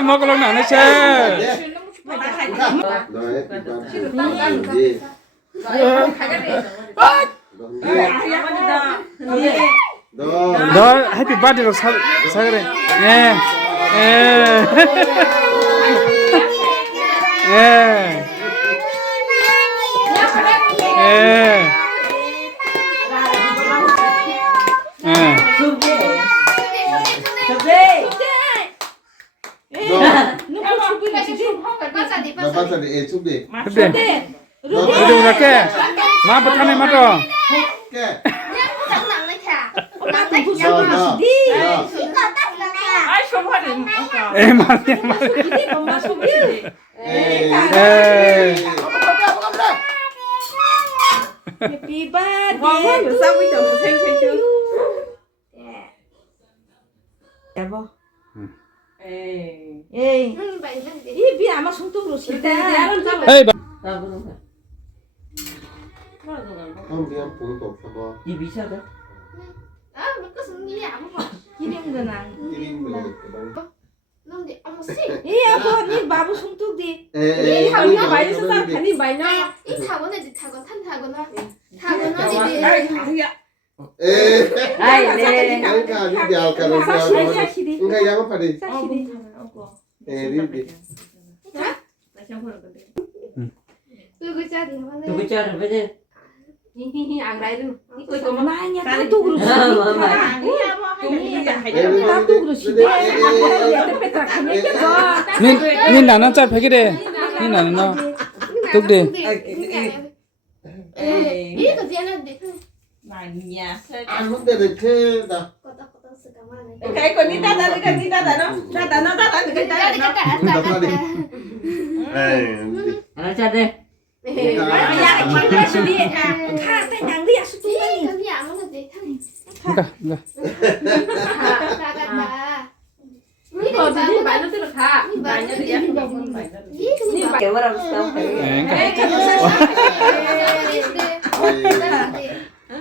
먹을롱 나는 체. 너 해피 바디로 사 그래. 예. 예. 예. 예. 예. 마 버타네 마토. 에 말이야. Happy birthday to you. Đẹp không? Ê, ý bị ama sungtung rồi xí ta. 에이. 입이 셔도 Kirim rồi nè. Ý apa ni babu sungtung đi. 누구 짜는 거지? Mai nha, tao tu rồi xí. Tao tu rồi xí. 니 나는 짤 100이래. 니 나는 너. 뚝대. Ăn lúc đây được thế nào? cái con đi ta nó ta nó nó chặt đi 그러니까. kiểu vào làm sao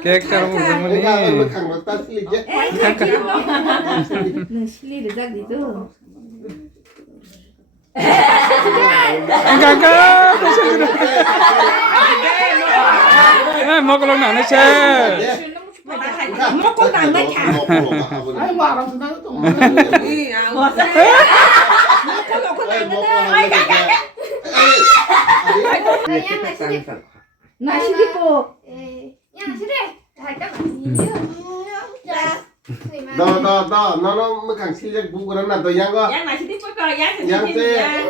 계획 따라 먹으니. Mình khẳng nó ta xịt chứ. Nâng 실리를 자기도. 깡깡. 먹을롱 나는 체. 먹고 나는 차. Ai mà làm sao nó cũng. 나 시키고. Đó, nó mới khẳng xịt bụng của nó là tôi nhang cơ. giang này chỉ tiếp coi giang thì Giang chỉ tê. giang